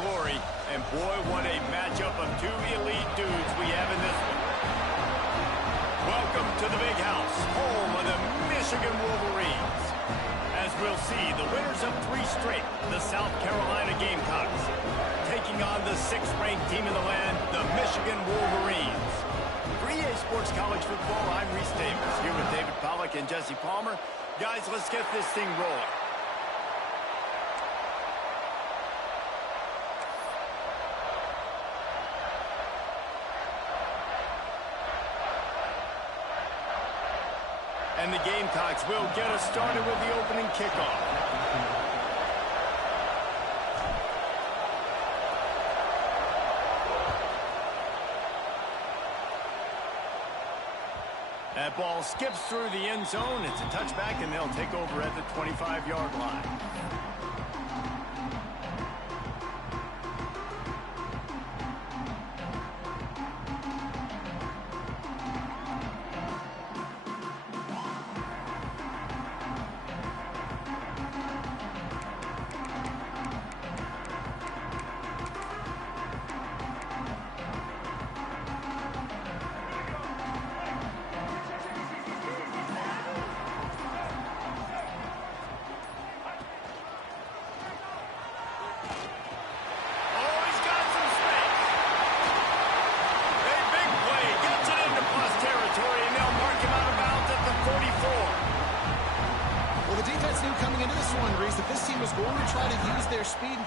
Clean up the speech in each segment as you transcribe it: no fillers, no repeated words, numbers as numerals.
glory. And boy, what a matchup of two elite dudes we have in this one. Welcome to the Big House, home of the Michigan Wolverines. As we'll see, the winners of 3 straight, the South Carolina Gamecocks, taking on the 6th-ranked team in the land, the Michigan Wolverines. For EA Sports College Football, I'm Reese Davis, here with David Pollack and Jesse Palmer. Guys, let's get this thing rolling. And the Gamecocks will get us started with the opening kickoff. That ball skips through the end zone. It's a touchback, and they'll take over at the 25-yard line.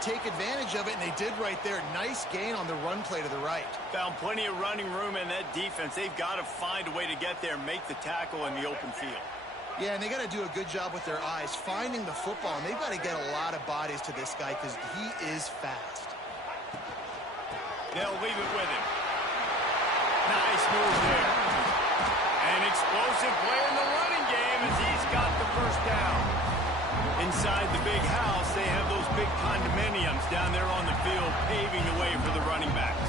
Take advantage of it, and they did right there. Nice gain on the run play to the right. Found plenty of running room in that defense. They've got to find a way to get there, make the tackle in the open field. Yeah, and they got to do a good job with their eyes, finding the football, and they've got to get a lot of bodies to this guy because he is fast. They'll leave it with him. Nice move there. An explosive play in the running game as he's got the first down. Inside the Big House, they have those big condominiums down there on the field paving the way for the running backs.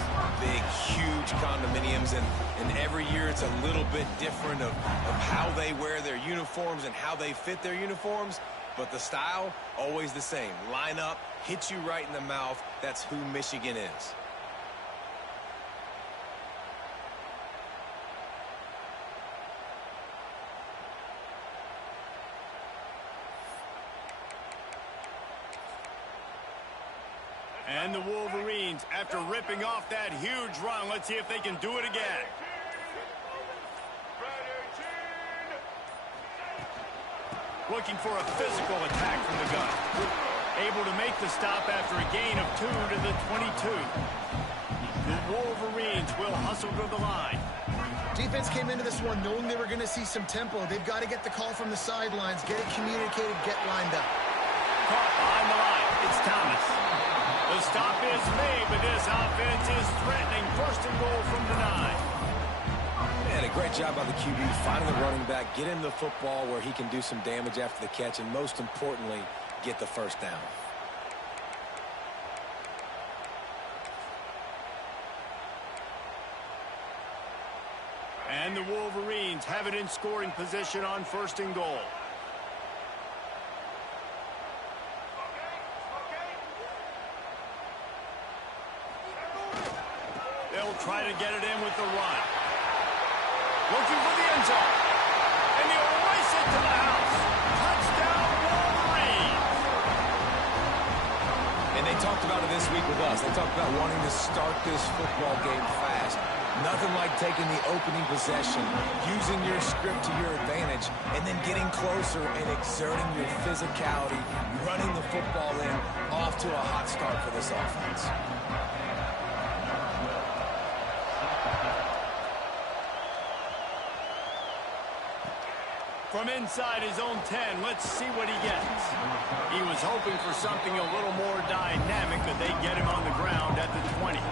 Big, huge condominiums, and every year it's a little bit different of how they wear their uniforms and how they fit their uniforms, but the style, always the same. Line up, hit you right in the mouth. That's who Michigan is. And the Wolverines, after ripping off that huge run, let's see if they can do it again. Looking for a physical attack from the gun. Able to make the stop after a gain of 2 to the 22. The Wolverines will hustle to the line. Defense came into this one knowing they were going to see some tempo. They've got to get the call from the sidelines, get it communicated, get lined up. Caught behind the line. It's Thomas. The stop is made, but this offense is threatening. 1st and goal from the 9. And a great job by the QB, finding the running back, get him the football where he can do some damage after the catch, and most importantly, get the first down. And the Wolverines have it in scoring position on 1st and goal. They'll try to get it in with the run. Looking for the end zone. And he'll race it to the house. Touchdown, Wolverines. And they talked about it this week with us. They talked about wanting to start this football game fast. Nothing like taking the opening possession, using your script to your advantage, and then getting closer and exerting your physicality, running the football in, off to a hot start for this offense. From inside his own 10, let's see what he gets. He was hoping for something a little more dynamic, but they get him on the ground at the 20.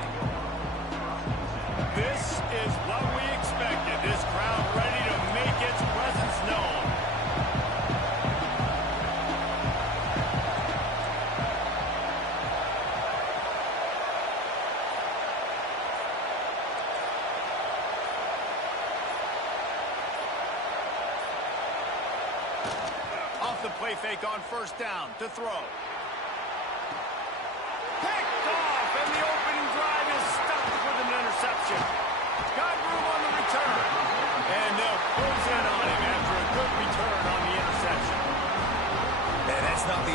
This is what we expected. This crowd ready to make its presence known. Off the play fake on 1st down to throw. Picked off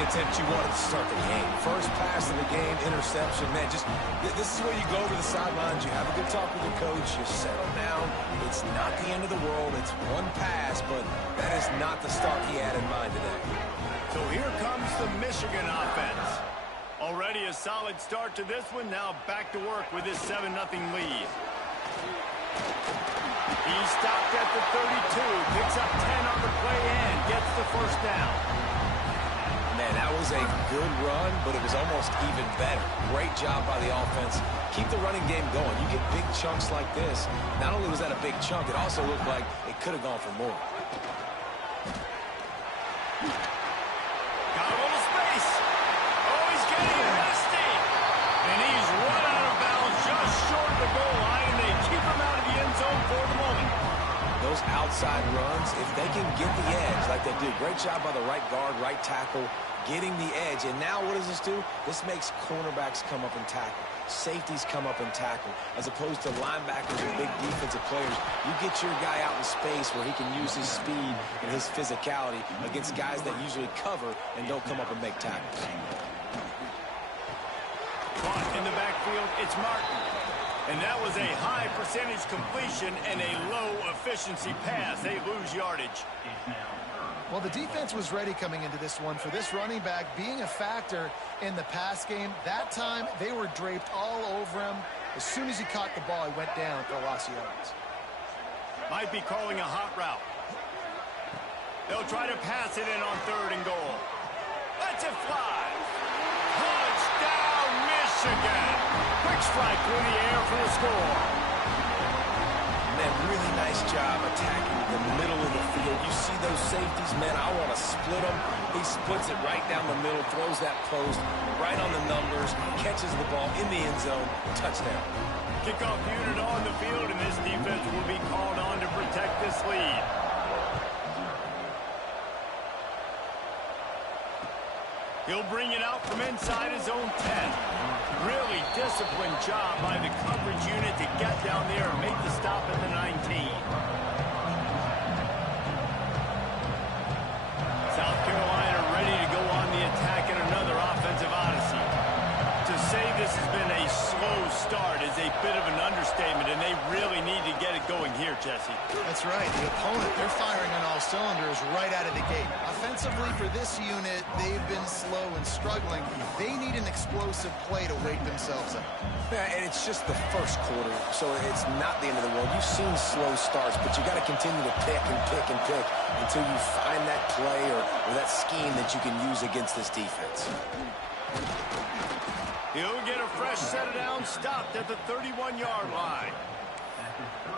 attempt you wanted to start the game. First pass of the game, interception. Man, this is where you go to the sidelines. You have a good talk with your coach. You settle down. It's not the end of the world. It's one pass, but that is not the start he had in mind today. So here comes the Michigan offense. Already a solid start to this one. Now back to work with his 7-0 lead. He stopped at the 32, picks up 10 on the play and gets the first down. Man, that was a good run, but it was almost even better. Great job by the offense. Keep the running game going. You get big chunks like this. Not only was that a big chunk, it also looked like it could have gone for more. Got a little space. Oh, he's getting rusty. And he's run out of bounds just short of the goal line, and they keep him out of the end zone for the moment. Those outside runs, if they can get the edge like they did, great job by the right guard, right tackle, getting the edge. And now what does this do? This makes cornerbacks come up and tackle. Safeties come up and tackle. As opposed to linebackers or big defensive players, you get your guy out in space where he can use his speed and his physicality against guys that usually cover and don't come up and make tackles. Caught in the backfield, it's Martin. And that was a high percentage completion and a low efficiency pass. They lose yardage. Well, the defense was ready coming into this one for this running back being a factor in the pass game. That time, they were draped all over him. As soon as he caught the ball, he went down for a loss of yards. Might be calling a hot route. They'll try to pass it in on 3rd and goal. Let's it fly. Touchdown, Michigan. Quick strike through the air for the score. Man, really nice job attacking the middle of the field. You see those safeties, man, I want to split them. He splits it right down the middle, throws that post right on the numbers, catches the ball in the end zone, touchdown. Kickoff unit on the field, and this defense will be called on to protect this lead. He'll bring it out from inside his own 10. Really disciplined job by the coverage unit to get down there and make the stop at the 19. South Carolina ready to go on the attack in another offensive odyssey. To say this has been a slow start is a bit of an understatement, and they really need to get it going here, Jesse. That's right. The opponent, they're firing on all cylinders right out of the gate. Offensively, for this unit, they've been slow and struggling. They need an explosive play to wake themselves up. Yeah, and it's just the first quarter, so it's not the end of the world. You've seen slow starts, but you got to continue to pick and pick and pick until you find that play or that scheme that you can use against this defense. He'll get a fresh set of downs, stopped at the 31-yard line.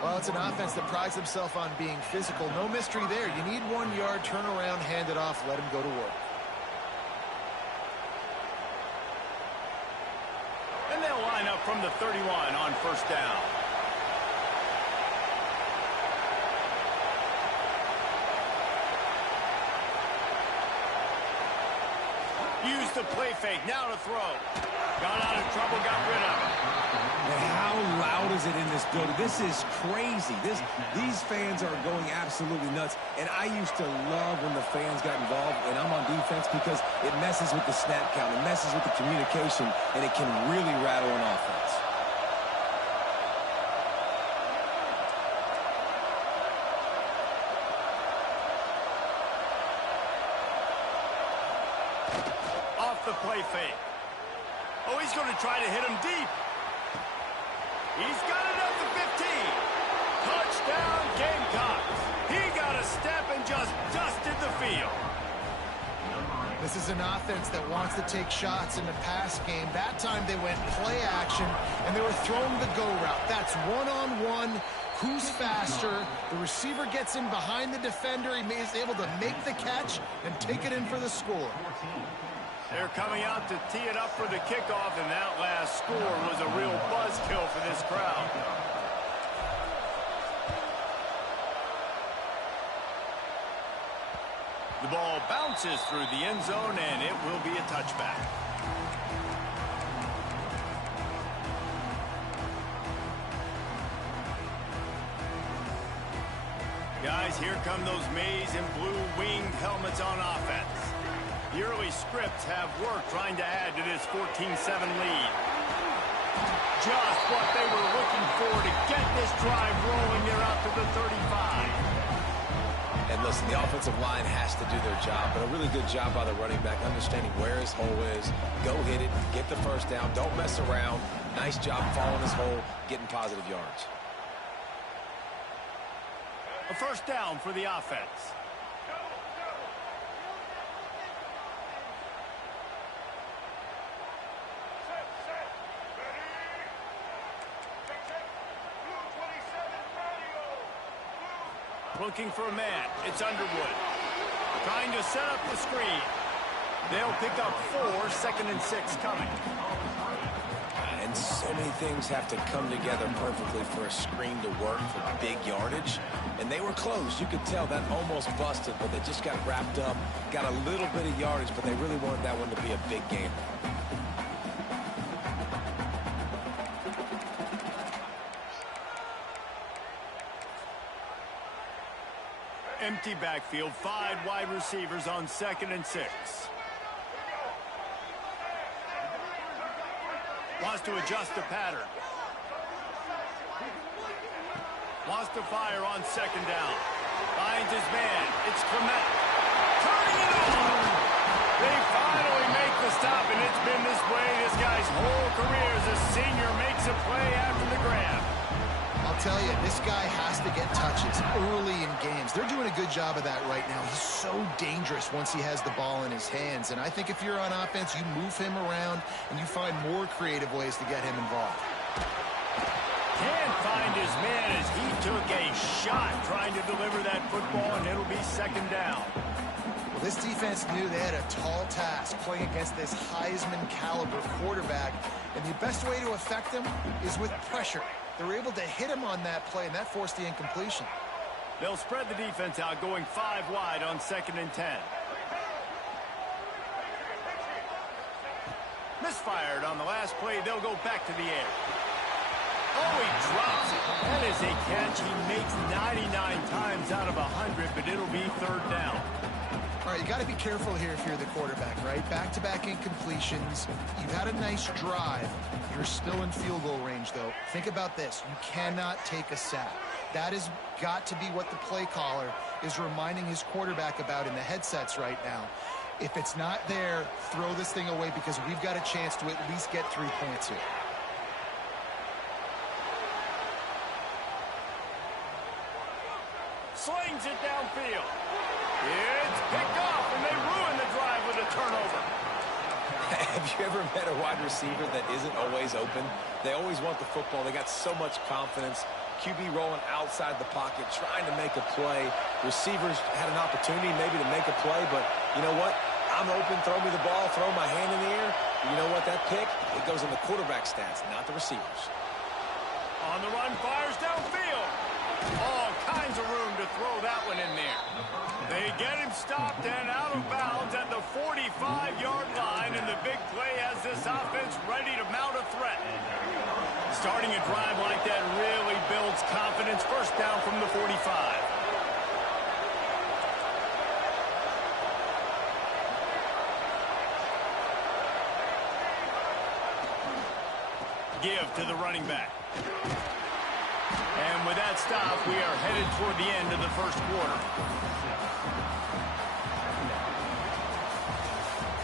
Well, it's an offense that prides themselves on being physical. No mystery there. You need 1 yard, turn around, hand it off, let him go to work. And they'll line up from the 31 on 1st down. Use the play fake, now to throw. Got out of trouble, got rid of it. And how loud is it in this building? This is crazy. These fans are going absolutely nuts. And I used to love when the fans got involved, and I'm on defense, because it messes with the snap count. It messes with the communication, and it can really rattle an offense. Off the play fake. Oh, he's going to try to hit him deep. He's got it at the 15. Touchdown, Gamecocks. He got a step and just dusted the field. This is an offense that wants to take shots in the pass game. That time they went play action, and they were throwing the go route. That's one-on-one. Who's faster? The receiver gets in behind the defender. He is able to make the catch and take it in for the score. They're coming out to tee it up for the kickoff, and that last score was a real buzzkill for this crowd. The ball bounces through the end zone, and it will be a touchback. Guys, here come those maize and blue winged helmets on offense. The early scripts have worked trying to add to this 14-7 lead. Just what they were looking for to get this drive rolling. They're out to the 35. And listen, the offensive line has to do their job, but a really good job by the running back, understanding where his hole is. Go hit it, get the first down, don't mess around. Nice job following his hole, getting positive yards. A first down for the offense. Looking for a man. It's Underwood. Trying to set up the screen. They'll pick up 4, second and 6 coming. And so many things have to come together perfectly for a screen to work for big yardage. And they were close. You could tell that almost busted, but they just got wrapped up, got a little bit of yardage, but they really wanted that one to be a big game. Empty backfield, 5 wide receivers on second and 6. Wants to adjust the pattern. Wants to fire on second down. Finds his man. It's Clement. Turning it on! They finally make the stop, and it's been this way this guy's whole career as a senior makes a play after the grab. I'll tell you, this guy has to get touches early in games. They're doing a good job of that right now. He's so dangerous once he has the ball in his hands. And I think if you're on offense, you move him around and you find more creative ways to get him involved. Can't find his man as he took a shot trying to deliver that football, and it'll be second down. Well, this defense knew they had a tall task playing against this Heisman caliber quarterback. And the best way to affect him is with pressure. They were able to hit him on that play, and that forced the incompletion. They'll spread the defense out, going 5 wide on second and 10. Misfired on the last play. They'll go back to the air. Oh, he drops it. That is a catch he makes 99 times out of 100, but it'll be third down. All right, you got to be careful here if you're the quarterback, right? Back-to-back incompletions. You've had a nice drive. You're still in field goal range, though. Think about this. You cannot take a sack. That has got to be what the play caller is reminding his quarterback about in the headsets right now. If it's not there, throw this thing away because we've got a chance to at least get 3 points here. Slings it downfield. It's picked off, and they ruin the drive with a turnover. Have you ever met a wide receiver that isn't always open? They always want the football. They got so much confidence. QB rolling outside the pocket, trying to make a play. Receivers had an opportunity maybe to make a play, but you know what? I'm open, throw me the ball, throw my hand in the air. You know what? That pick, it goes in the quarterback stats, not the receivers. On the run, fires downfield. All kinds of room to throw that one in there. They get him stopped and out of bounds at the 45-yard line, and the big play has this offense ready to mount a threat. Starting a drive like that really builds confidence. First down from the 45. Give to the running back. And with that stop, we are headed toward the end of the first quarter.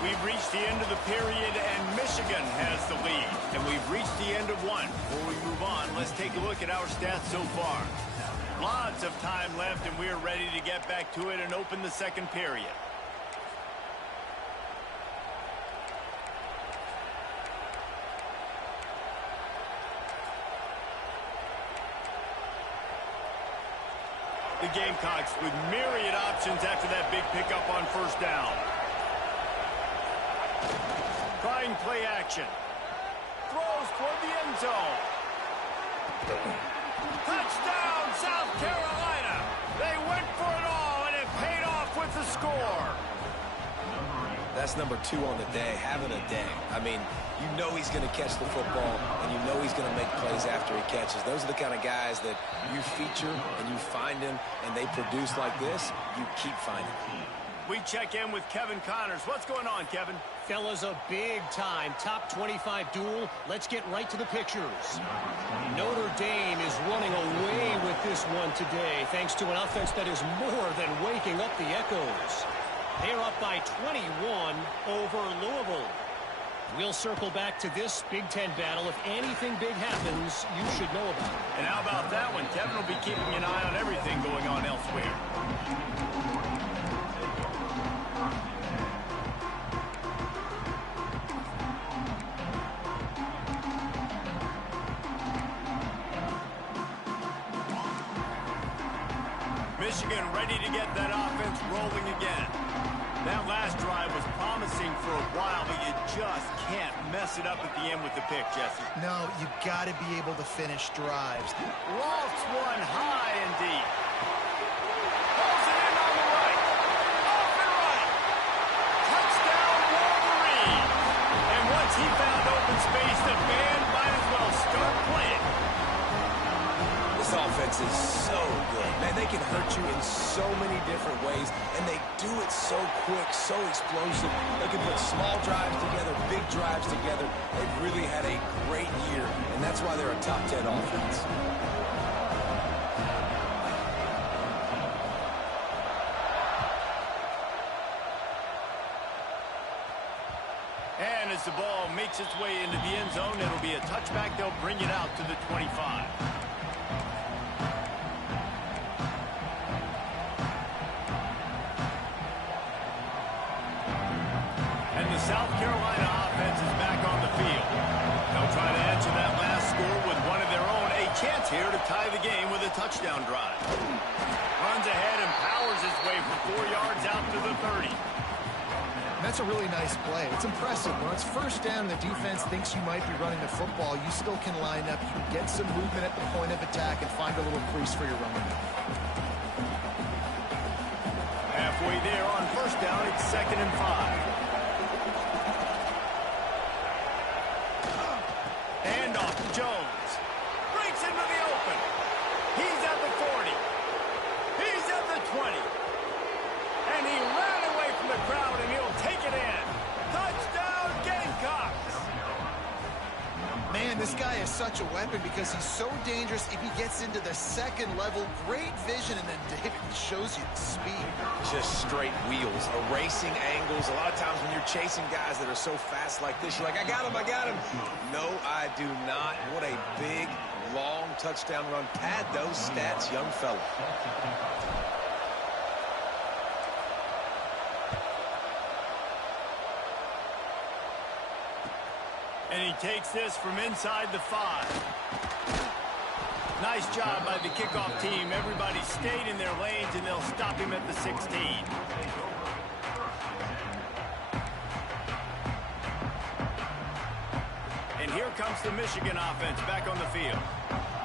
We've reached the end of the period, and Michigan has the lead. And we've reached the end of one. Before we move on, let's take a look at our stats so far. Lots of time left, and we're ready to get back to it and open the second period. The Gamecocks with myriad options after that big pickup on first down. Trying play action. Throws toward the end zone. Touchdown, South Carolina. They went for it all, and it paid off with the score. That's number 2 on the day, having a day. I mean, you know he's going to catch the football, and you know he's going to make plays after he catches. Those are the kind of guys that you feature and you find him, and they produce like this, you keep finding him. We check in with Kevin Connors. What's going on, Kevin? Fellas, a big-time top 25 duel. Let's get right to the pictures. Notre Dame is running away with this one today, thanks to an offense that is more than waking up the echoes. They're up by 21 over Louisville. We'll circle back to this Big Ten battle. If anything big happens, you should know about it. And how about that one? Kevin will be keeping an eye on everything going on elsewhere. Michigan ready to get that offense rolling again. That last drive was promising for a while, but you just can't mess it up at the end with the pick, Jesse. No, you got to be able to finish drives. Lofts one high and deep. Pulls it in on the right. Off and right. Touchdown, Wolverine. And once he found open space, the band might as well start playing. This offense is so good. Man, they can hurt you in so many different ways, and they do it so quick, so explosive. They can put small drives together, big drives together. They've really had a great year, and that's why they're a top 10 offense. And as the ball makes its way into the end zone, it'll be a touchback. They'll bring it out to the 25. South Carolina offense is back on the field. They'll try to answer that last score with one of their own. A chance here to tie the game with a touchdown drive. Runs ahead and powers his way for 4 yards out to the 30. And that's a really nice play. It's impressive. When it's first down and the defense thinks you might be running the football, you still can line up. You can get some movement at the point of attack and find a little crease for your running back. Halfway there on first down, it's 2nd and 5. Handoff to Jones. Breaks into the open. He's at the 40. He's at the 20. And he ran away from the crowd, and he'll take it in. Touchdown, Gamecocks. Man, this guy is such a weapon because he's so dangerous if he gets into the second level. Great vision, and then David shows you the speed. Just straight wheels, erasing angles. A lot of times when you're chasing guys that are so fast like this, you're like, I got him, I got him. No, I do not. What a big, long touchdown run. Pad those stats, young fella. And he takes this from inside the 5. Nice job by the kickoff team. Everybody stayed in their lanes, and they'll stop him at the 16. And here comes the Michigan offense back on the field.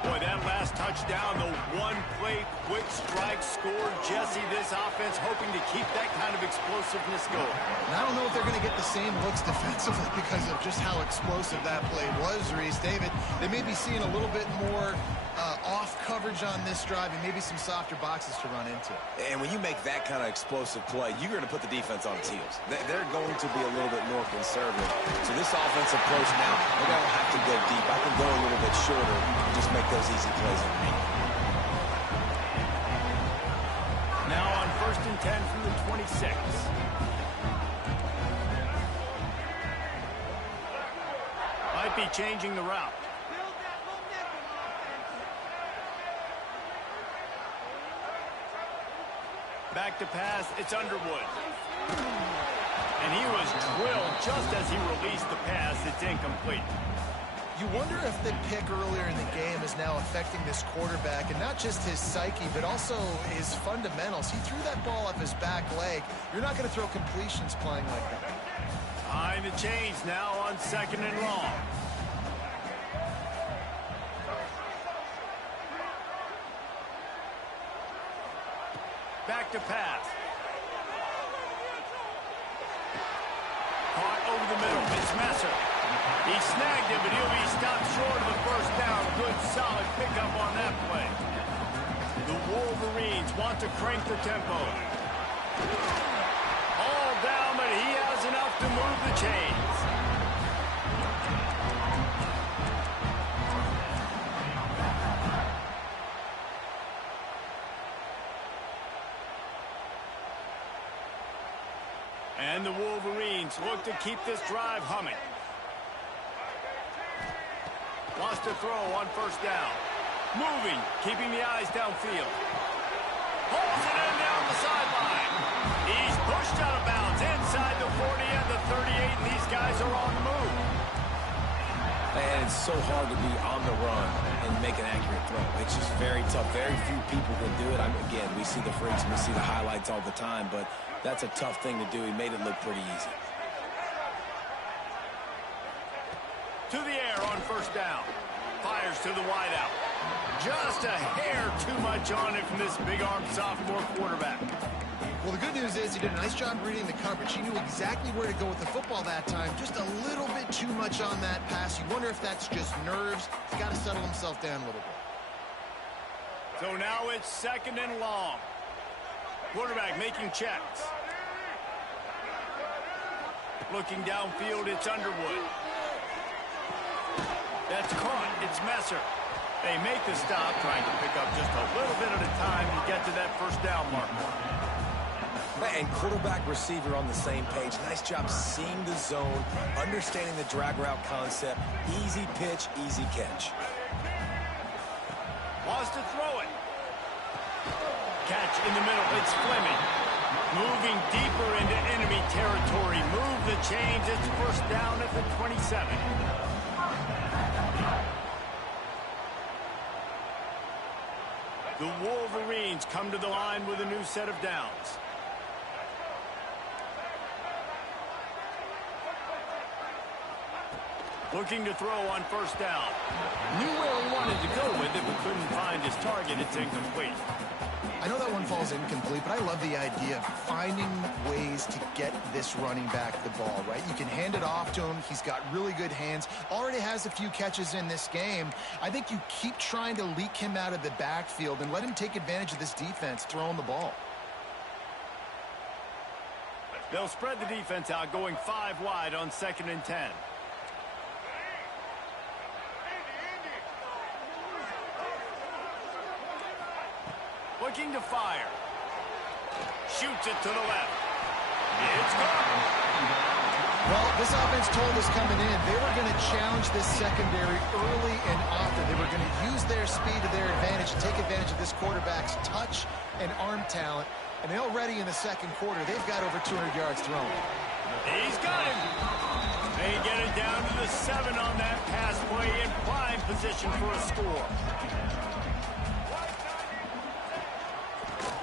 Boy, that last touchdown, the one-play quick strike scored. Jesse, this offense hoping to keep that kind of explosiveness going. And I don't know if they're going to get the same looks defensively because of just how explosive that play was, Reese. David, they may be seeing a little bit more off coverage on this drive and maybe some softer boxes to run into. And when you make that kind of explosive play, you're going to put the defense on its heels. They're going to be a little bit more conservative. So this offensive approach now, they don't have to go deep. I can go a little bit shorter and just make those easy plays underneath. Now on 1st and 10 from the 26. Might be changing the route. Back to pass, it's Underwood. And he was drilled just as he released the pass. It's incomplete. You wonder if the pick earlier in the game is now affecting this quarterback, and not just his psyche, but also his fundamentals. He threw that ball up his back leg. You're not going to throw completions playing like that. Behind the chains now on 2nd and long. Back to pass. Caught over the middle. It's Messer. He snagged it, but he'll be stopped short of the first down. Good, solid pickup on that play. The Wolverines want to crank the tempo. move the chains. And the Wolverines look to keep this drive humming. Wants to throw on first down. Moving, keeping the eyes downfield. Pulls it in down the sideline. He's pushed out of bounds inside the 40 and the 38, and these guys are on the move. And it's so hard to be on the run and make an accurate throw. It's just very tough. Very few people can do it. Again, we see the freaks and we see the highlights all the time, but that's a tough thing to do. He made it look pretty easy. To the air on first down. Fires to the wideout. Just a hair too much on it from this big-armed sophomore quarterback. Well, the good news is he did a nice job reading the coverage. He knew exactly where to go with the football that time. Just a little bit too much on that pass. You wonder if that's just nerves. He's got to settle himself down a little bit. So now it's 2nd and long. Quarterback making checks. Looking downfield, it's Underwood. That's caught. It's Messer. They make the stop, trying to pick up just a little bit at a time to get to that first down marker. And quarterback receiver on the same page. Nice job seeing the zone, understanding the drag route concept. Easy pitch, easy catch. Wants to throw it. Catch in the middle. It's Fleming. Moving deeper into enemy territory. Move the chains. It's first down at the 27. The Wolverines come to the line with a new set of downs. Looking to throw on first down. Knew where he wanted to go with it, but couldn't find his target. It's incomplete. I know that one falls incomplete, but I love the idea of finding ways to get this running back the ball, right? You can hand it off to him. He's got really good hands. Already has a few catches in this game. I think you keep trying to leak him out of the backfield and let him take advantage of this defense throwing the ball. They'll spread the defense out, going 5 wide on 2nd and 10. Looking to fire. Shoots it to the left. It's gone. Well, this offense told us coming in they were going to challenge this secondary early and often. They were going to use their speed to their advantage and take advantage of this quarterback's touch and arm talent. And already in the second quarter, they've got over 200 yards thrown. He's got him. They get it down to the 7 on that pass play in prime position for a score.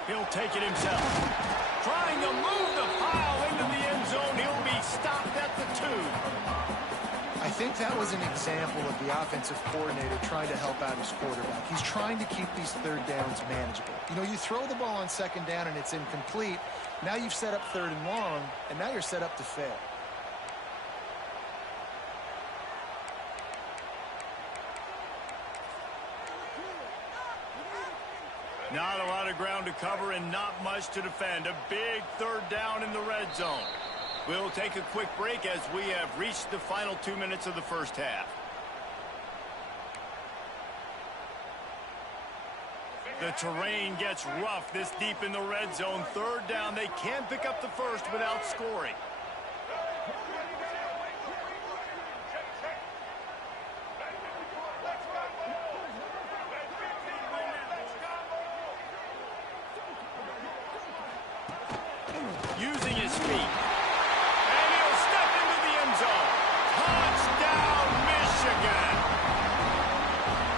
He'll take it himself. Trying to move the pile into the end zone. He'll be stopped at the 2. I think that was an example of the offensive coordinator trying to help out his quarterback. He's trying to keep these third downs manageable. You know, you throw the ball on 2nd down and it's incomplete. Now you've set up 3rd and long, and now you're set up to fail. Not a lot of ground to cover and not much to defend. A big 3rd down in the red zone. We'll take a quick break as we have reached the final 2 minutes of the first half. The terrain gets rough this deep in the red zone. 3rd down. They can't pick up the first without scoring. Using his feet. And he'll step into the end zone. Touchdown, Michigan.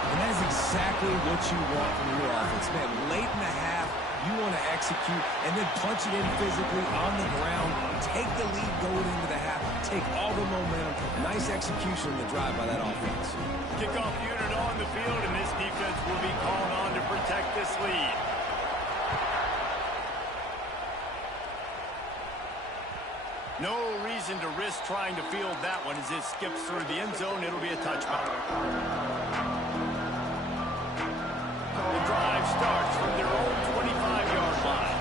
And that is exactly what you want from your offense. Man, late in the half, you want to execute and then punch it in physically on the ground. Take the lead going into the half. Take all the momentum. Nice execution on the drive by that offense. Kickoff unit on the field, and this defense will be called on to protect this lead. No reason to risk trying to field that one as it skips through the end zone. It'll be a touchback. The drive starts from their own 25-yard line.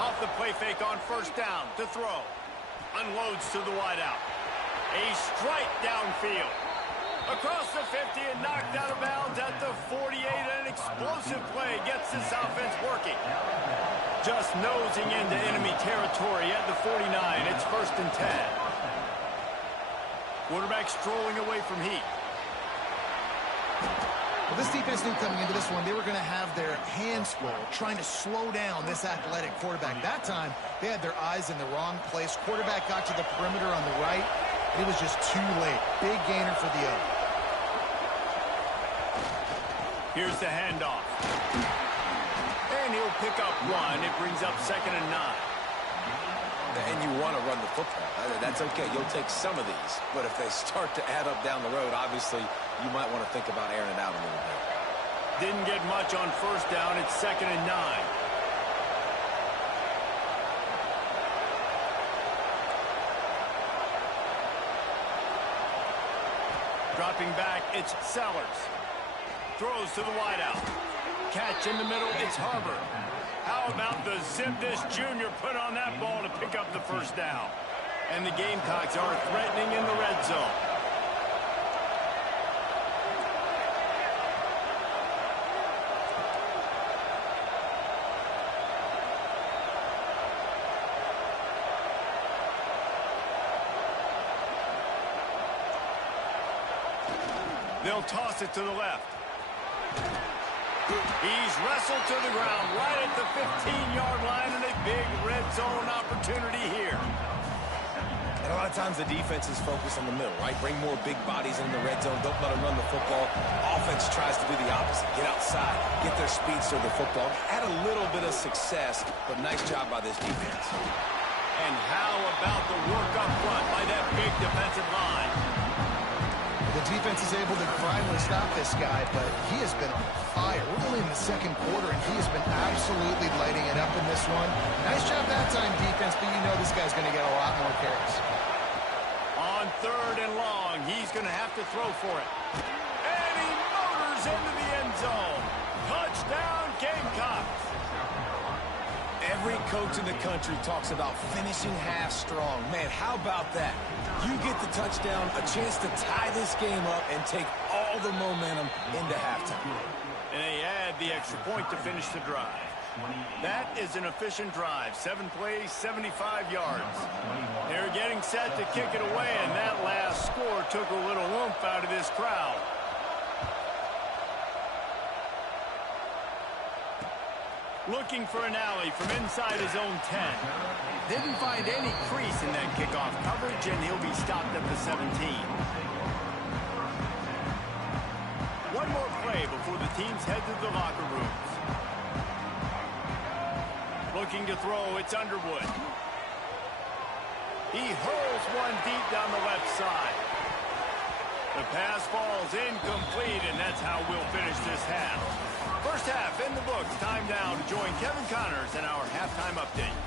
Off the fake on first down to throw. Unloads to the wideout. A strike downfield. Across the 50 and knocked out of bounds at the 48. An explosive play gets this offense working. Just nosing into enemy territory at the 49. It's 1st and 10. Quarterback strolling away from heat. Well, this defense knew coming into this one they were going to have their hands full trying to slow down this athletic quarterback. That time, they had their eyes in the wrong place. Quarterback got to the perimeter on the right. It was just too late. Big gainer for the Oak. Here's the handoff. And he'll pick up 1. It brings up 2nd and 9. And you want to run the football. That's okay. You'll take some of these. But if they start to add up down the road, obviously, you might want to think about airing it out a little bit. Didn't get much on first down. It's 2nd and 9. Dropping back, it's Sellers. Throws to the wideout. Catch in the middle, it's Harbor. How about the zip this junior put on that ball to pick up the first down? And the Gamecocks are threatening in the red zone. They'll toss it to the left. He's wrestled to the ground right at the 15-yard line, and a big red zone opportunity here. And a lot of times the defense is focused on the middle, right? Bring more big bodies in the red zone. Don't let them run the football. Offense tries to do the opposite. Get outside. Get their speedster the football. Had a little bit of success, but nice job by this defense. And how about the work up front by that big defensive line? The defense is able to finally stop this guy, but he has been on fire. We're only in the 2nd quarter, and he has been absolutely lighting it up in this one. Nice job that time, defense, but you know this guy's going to get a lot more carries. On 3rd and long, he's going to have to throw for it. And he motors into the end zone. Touchdown, Gamecocks. Every coach in the country talks about finishing half strong. Man, how about that? You get the touchdown, a chance to tie this game up and take all the momentum into halftime. And they add the extra point to finish the drive. That is an efficient drive. 7 plays, 75 yards. They're getting set to kick it away, and that last score took a little oomph out of this crowd. Looking for an alley from inside his own 10. Didn't find any crease in that kickoff coverage, and he'll be stopped at the 17. One more play before the teams head to the locker rooms. Looking to throw, it's Underwood. He hurls one deep down the left side. The pass falls incomplete, and that's how we'll finish this half. First half in the books. Time now to join Kevin Connors in our halftime update.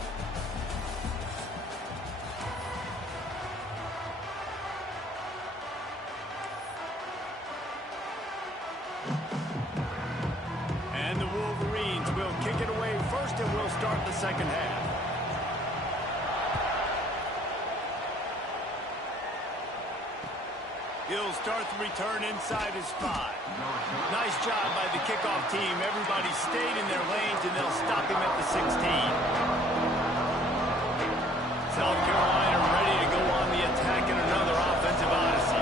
And the Wolverines will kick it away first, and we'll start the second half. He'll start the return inside his 5. Nice job by the kickoff team. Everybody stayed in their lanes, and they'll stop him at the 16. South Carolina ready to go on the attack in another offensive odyssey.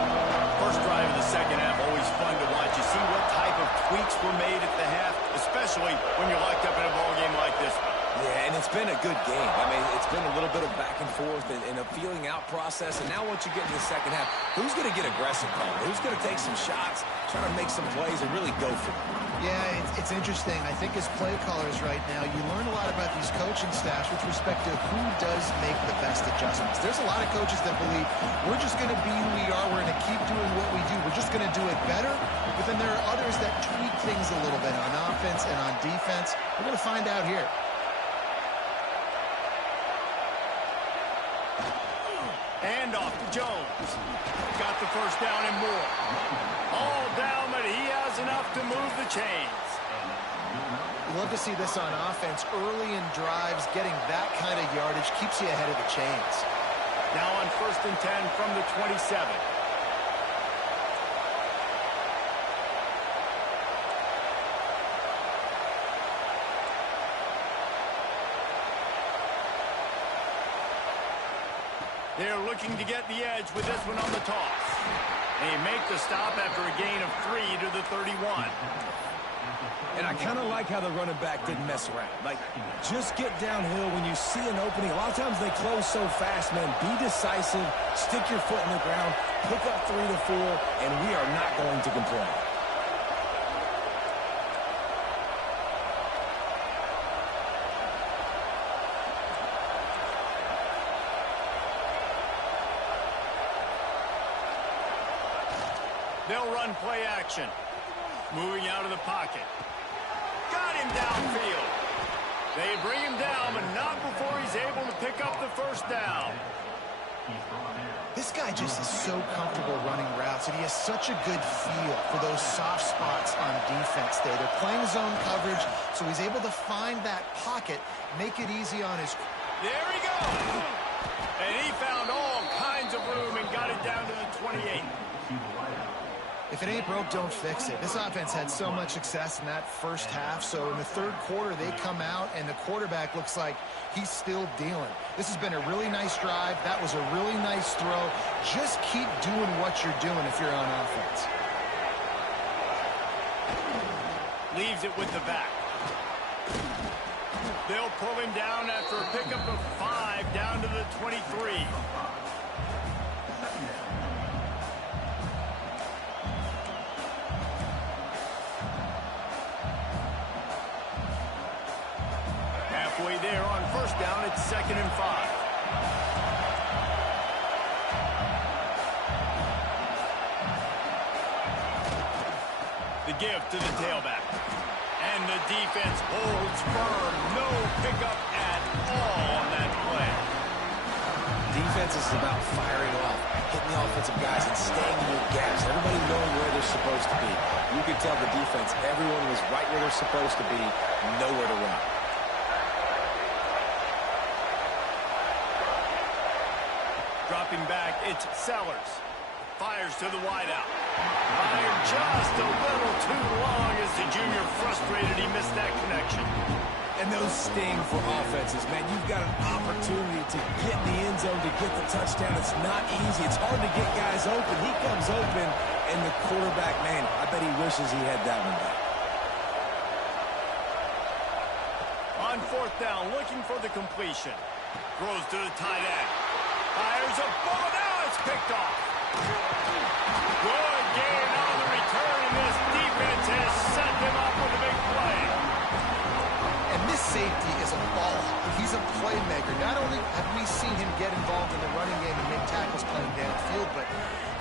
First drive of the second half, always fun to watch. You see what type of tweaks were made at the half, especially when you're locked up in a ball game like this one. Yeah, and it's been a good game. I mean, it's been a little bit of back and forth and a feeling out process. And now once you get in the second half, who's going to get aggressive, Colin? Who's going to take some shots, try to make some plays, and really go for it? Yeah, it's interesting. I think as play callers right now, you learn a lot about these coaching staffs with respect to who does make the best adjustments. There's a lot of coaches that believe we're just going to be who we are. We're going to keep doing what we do. We're just going to do it better. But then there are others that tweak things a little bit on offense and on defense. We're going to find out here. Hand off to Jones. Got the first down and more. All down, but he has enough to move the chains. You love to see this on offense. Early in drives, getting that kind of yardage keeps you ahead of the chains. Now on 1st and 10 from the 27. They're looking to get the edge with this one on the toss. They make the stop after a gain of 3 to the 31. And I kind of like how the running back didn't mess around. Like, just get downhill when you see an opening. A lot of times they close so fast, man. Be decisive, stick your foot in the ground, pick up 3 to 4, and we are not going to complain. They'll run play action. Moving out of the pocket. Got him downfield. They bring him down, but not before he's able to pick up the first down. This guy just is so comfortable running routes, and he has such a good feel for those soft spots on defense there. They're playing zone coverage, so he's able to find that pocket, make it easy on his... There he goes! And he found all kinds of room and got it down to the 28. If it ain't broke, don't fix it. This offense had so much success in that first half, so in the third quarter, they come out, and the quarterback looks like he's still dealing. This has been a really nice drive. That was a really nice throw. Just keep doing what you're doing if you're on offense. Leaves it with the back. They'll pull him down after a pickup of 5 down to the 23. Halfway there on first down, it's 2nd and 5. The give to the tailback. And the defense holds firm. No pickup at all on that play. Defense is about firing off, hitting the offensive guys and staying in your gaps. Everybody knowing where they're supposed to be. You could tell the defense, everyone was right where they're supposed to be, nowhere to run. Dropping back, it's Sellers. Fires to the wideout. Fired just a little too long as the junior frustrated he missed that connection. And those sting for offenses, man. You've got an opportunity to get in the end zone, to get the touchdown. It's not easy. It's hard to get guys open. He comes open, and the quarterback, man, I bet he wishes he had that one back. On 4th down, looking for the completion. Throws to the tight end. Fires a ball. Now it's picked off. Good gain on the return, and this defense has set them up with a big play. And this safety is a ball hawk. He's a playmaker. Not only have we seen him get involved in the running game and make tackles playing downfield, but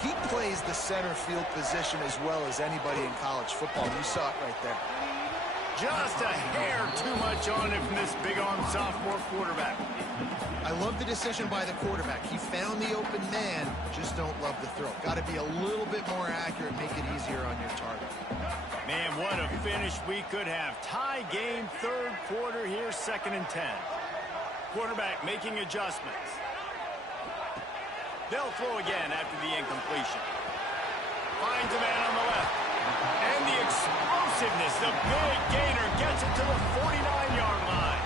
he plays the center field position as well as anybody in college football. You saw it right there. Just a hair too much on it from this big-arm sophomore quarterback. I love the decision by the quarterback. He found the open man, just don't love the throw. Got to be a little bit more accurate, make it easier on your target. Man, what a finish we could have. Tie game, third quarter here, 2nd and 10. Quarterback making adjustments. They'll throw again after the incompletion. Finds a man on the left. And the explosiveness, the big gainer gets it to the 49-yard line.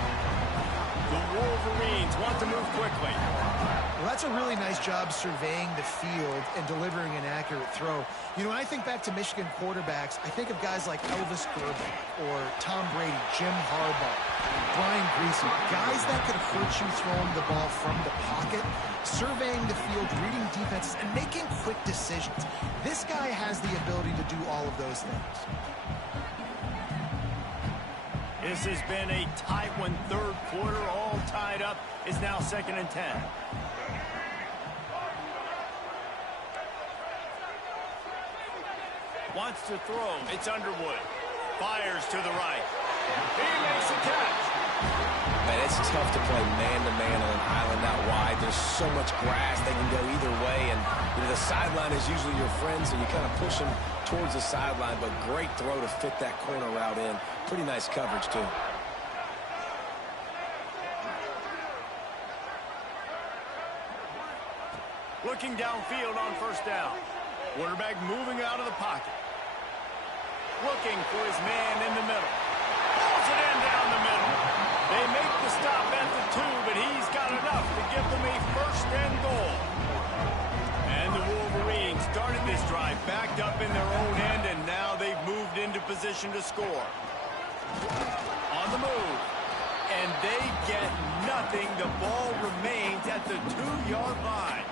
The Wolverines want to move quickly. Well, that's a really nice job surveying the field and delivering an accurate throw. You know, when I think back to Michigan quarterbacks, I think of guys like Elvis Grbac or Tom Brady, Jim Harbaugh, Brian Griese, guys that could hurt you throwing the ball from the pocket, surveying the field, reading defenses, and making quick decisions. This guy has the ability to do all of those things. This has been a tight one, third quarter, all tied up. It's now 2nd and 10. Wants to throw. It's Underwood. Fires to the right. He makes a catch. Man, it's tough to play man-to-man on an island out wide. There's so much grass. They can go either way. And the sideline is usually your friend, so you kind of push them towards the sideline. But great throw to fit that corner route in. Pretty nice coverage, too. Looking downfield on first down. Quarterback moving out of the pocket. Looking for his man in the middle. Pulls it in down the middle. They make the stop at the 2, but he's got enough to give them a first and goal. And the Wolverines started this drive backed up in their own end, and now they've moved into position to score. On the move. And they get nothing. The ball remains at the 2-yard line.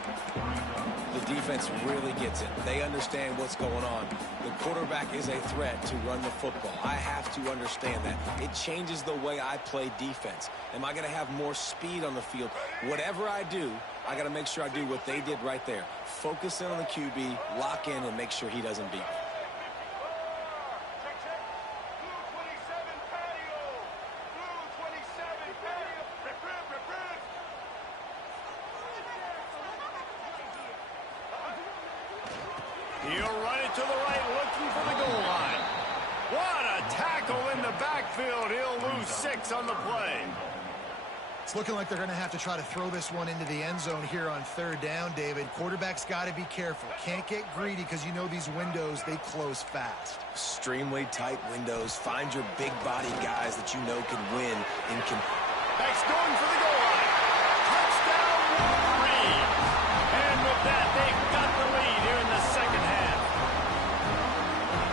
The defense really gets it. They understand what's going on. The quarterback is a threat to run the football. I have to understand that. It changes the way I play defense. Am I going to have more speed on the field? Whatever I do, I got to make sure I do what they did right there. Focus in on the QB, lock in, and make sure he doesn't beat me. He'll run it to the right, looking for the goal line. What a tackle in the backfield. He'll lose 6 on the play. It's looking like they're going to have to try to throw this one into the end zone here on third down, David. Quarterback's got to be careful. Can't get greedy because you know these windows, they close fast. Extremely tight windows. Find your big body guys that you know can win and can... Back's going for the goal line. Touchdown, Wolverines. And with that, they've got the lead here in the second half.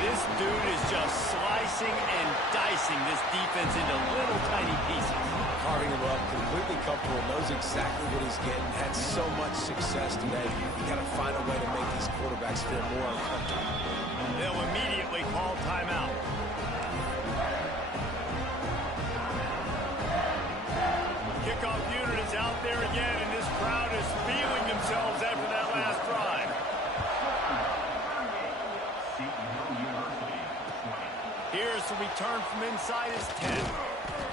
This dude is just slicing and dicing this defense into little tiny pieces. Carving him up, completely comfortable, knows exactly what he's getting, had so much success today. You got to find a way to make these quarterbacks feel more uncomfortable. They'll immediately call timeout. Kickoff unit is out there again, and this crowd is feeling themselves after that last drive. Here's the return from inside his 10.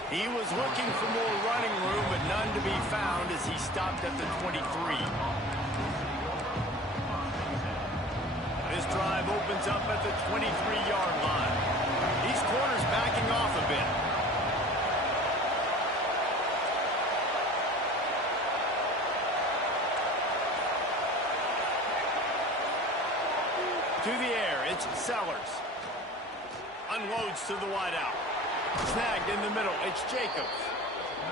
He was looking for more running room, but none to be found as he stopped at the 23. This drive opens up at the 23-yard line. These corners backing off a bit. To the air, it's Sellers. Unloads to the wideout. Snagged in the middle, it's Jacobs.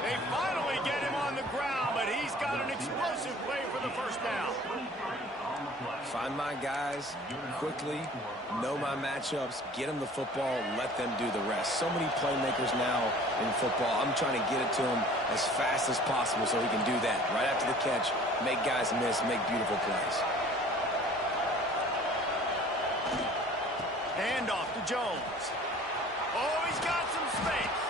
They finally get him on the ground, but he's got an explosive play for the first down. Find my guys quickly, know my matchups, get them the football, let them do the rest. So many playmakers now in football. I'm trying to get it to him as fast as possible so he can do that. Right after the catch, make guys miss, make beautiful plays. Hand off to Jones. Oh, he's got some space.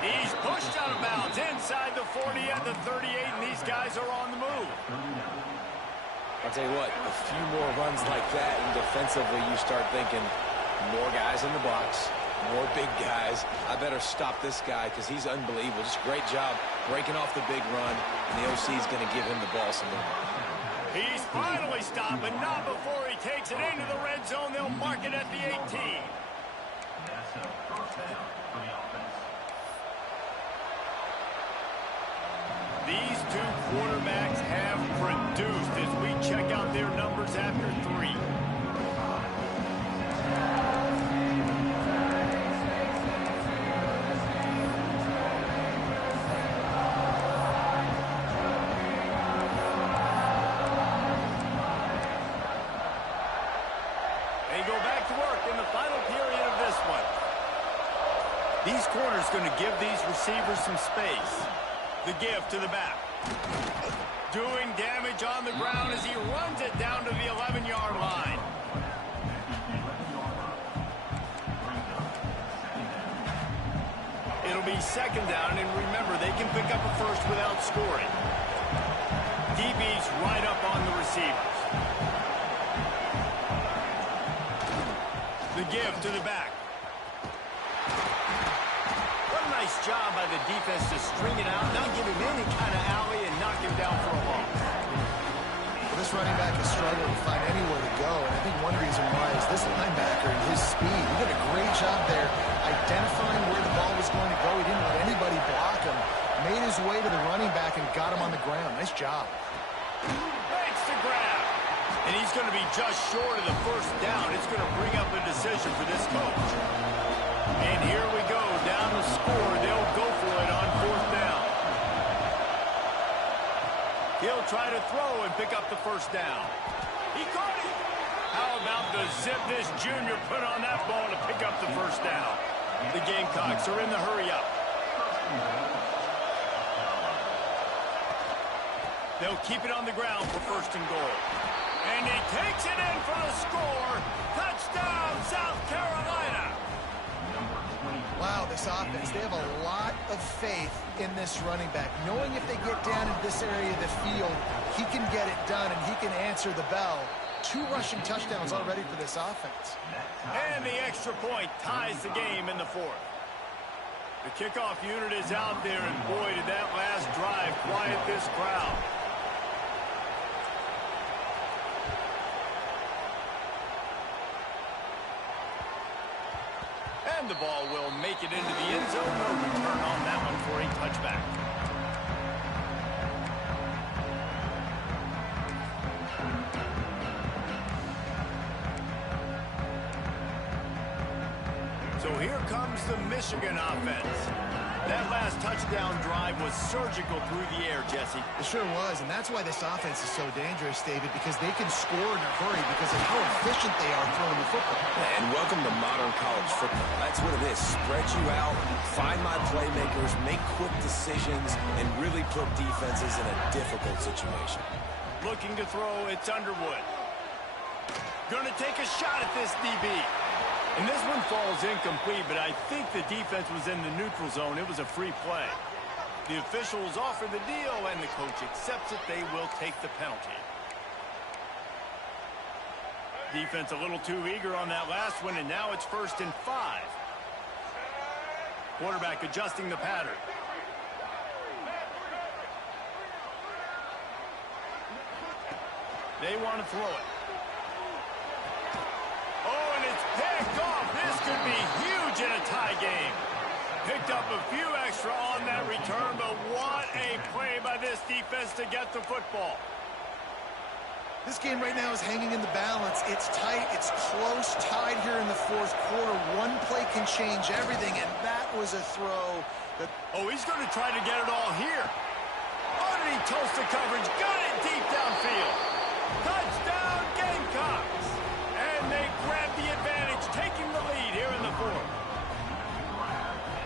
He's pushed out of bounds inside the 40 at the 38, and these guys are on the move. I'll tell you what, a few more runs like that, and defensively you start thinking more guys in the box, more big guys. I better stop this guy because he's unbelievable. Just great job breaking off the big run, and the OC is going to give him the ball some more. He's finally stopped, but not before he takes it into the red zone. They'll mark it at the 18. These two quarterbacks have produced as we check out their numbers after 3. They go back to work in the final period of this one. These corners going to give these receivers some space. The give to the back. Doing damage on the ground as he runs it down to the 11-yard line. It'll be second down, and remember, they can pick up a first without scoring. DB's right up on the receivers. The give to the back. What a nice job by the defense to string it out, not give him any kind of alley, and knock him down for a loss. Well, this running back is struggling to find anywhere to go, and I think one reason why is this linebacker and his speed. He did a great job there identifying where the ball was going to go. He didn't let anybody block him. Made his way to the running back and got him on the ground. Nice job. Makes the grab. And he's going to be just short of the first down. It's going to bring up a decision for this coach. And here we go, down the score. They'll go for it on fourth down. He'll try to throw and pick up the first down. He caught it. How about the zip this junior put on that ball to pick up the first down? The Gamecocks are in the hurry-up. They'll keep it on the ground for first and goal. And he takes it in for the score. Touchdown, South Carolina. Wow, this offense, they have a lot of faith in this running back. Knowing if they get down into this area of the field, he can get it done and he can answer the bell. 2 rushing touchdowns already for this offense. And the extra point ties the game in the fourth. The kickoff unit is out there, and boy, did that last drive quiet this crowd. And the ball will make it into the end zone. No return on that one for a touchback. So here comes the Michigan offense. That last touchdown drive was surgical through the air, Jesse. It sure was, and that's why this offense is so dangerous, David, because they can score in a hurry because of how efficient they are throwing the football. And welcome to modern college football. That's what it is. Spread you out, find my playmakers, make quick decisions, and really put defenses in a difficult situation. Looking to throw, it's Underwood. Going to take a shot at this DB. And this one falls incomplete, but I think the defense was in the neutral zone. It was a free play. The officials offer the deal, and the coach accepts it. They will take the penalty. Defense a little too eager on that last one, and now it's 1st and 5. Quarterback adjusting the pattern. They want to throw it. Oh, and it's picked off. This could be huge in a tie game. Picked up a few extra on that return, but what a play by this defense to get the football. This game right now is hanging in the balance. It's tight. It's close, tied here in the fourth quarter. One play can change everything, and that was a throw. Oh, he's going to try to get it all here. Underneath Tulsa coverage. Got it deep downfield. Touchdown, Gamecocks. And they grab the advantage, taking the lead here in the fourth.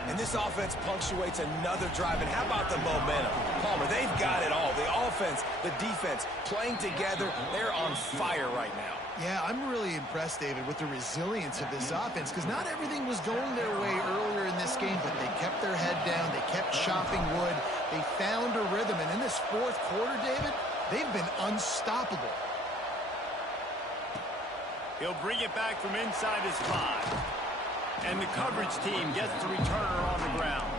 And this offense punctuates another drive. And how about the momentum? Palmer, they've got it all. The offense, the defense, playing together. They're on fire right now. Yeah, I'm really impressed, David, with the resilience of this offense, because not everything was going their way earlier in this game, but they kept their head down. They kept chopping wood. They found a rhythm. And in this fourth quarter, David, they've been unstoppable. He'll bring it back from inside his 5. And the coverage team gets the returner on the ground.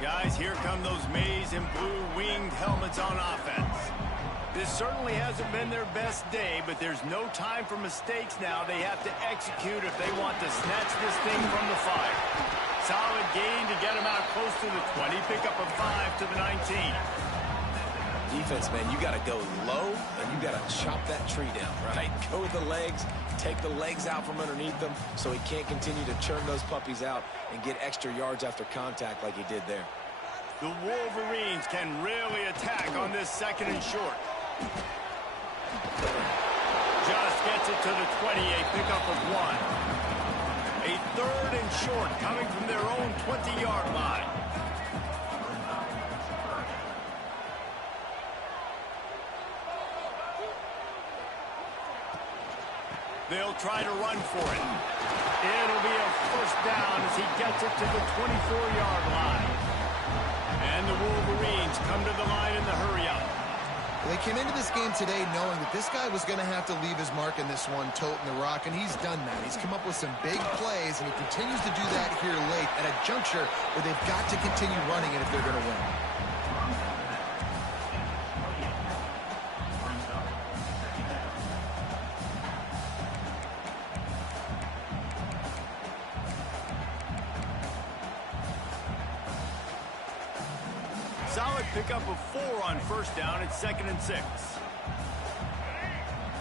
Guys, here come those maize and blue winged helmets on offense. This certainly hasn't been their best day, but there's no time for mistakes now. They have to execute if they want to snatch this thing from the fire. Solid gain to get them out close to the 20. Pick up a 5 to the 19. Defense, man, you got to go low, and you got to chop that tree down, right? Go with the legs, take the legs out from underneath them so he can't continue to churn those puppies out and get extra yards after contact like he did there. The Wolverines can really attack on this 2nd and short. Just gets it to the 20, a pickup of 1. A 3rd and short coming from their own 20-yard line. They'll try to run for it. It'll be a 1st down as he gets it to the 24-yard line. And the Wolverines come to the line in the hurry-up. They came into this game today knowing that this guy was going to have to leave his mark in this one, toting the rock, and he's done that. He's come up with some big plays, and he continues to do that here late at a juncture where they've got to continue running it if they're going to win. Solid pickup of 4 on first down. It's 2nd and 6.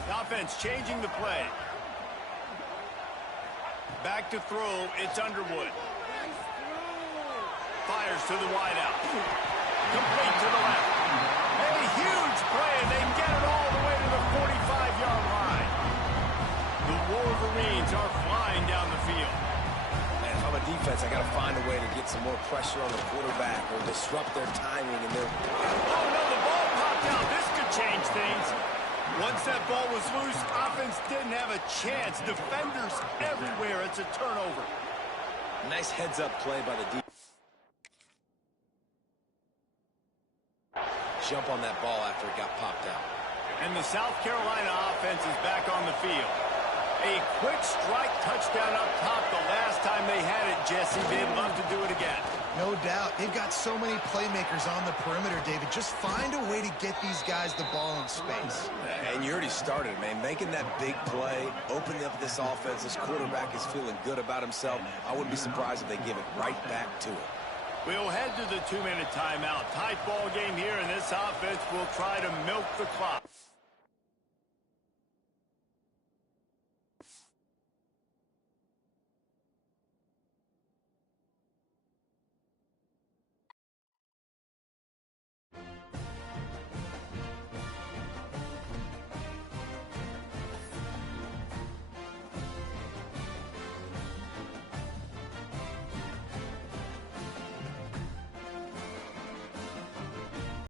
The offense changing the play. Back to throw. It's Underwood. Fires to the wideout. Complete to the left. A huge play, and they get it all the way to the 45-yard line. The Wolverines are flying down the field. If I'm a defense, I got to find a way to get some more pressure on the quarterback or disrupt their timing and their... Oh, no, the ball popped out. This could change things. Once that ball was loose, offense didn't have a chance. Defenders everywhere. It's a turnover. Nice heads-up play by the defense. Jump on that ball after it got popped out. And the South Carolina offense is back on the field. A quick strike touchdown up top the last time they had it, Jesse. They'd love to do it again. No doubt. They've got so many playmakers on the perimeter, David. Just find a way to get these guys the ball in space. And you already started, man. Making that big play, opening up this offense. This quarterback is feeling good about himself. I wouldn't be surprised if they give it right back to him. We'll head to the 2-minute timeout. Tight ball game here, and this offense will try to milk the clock.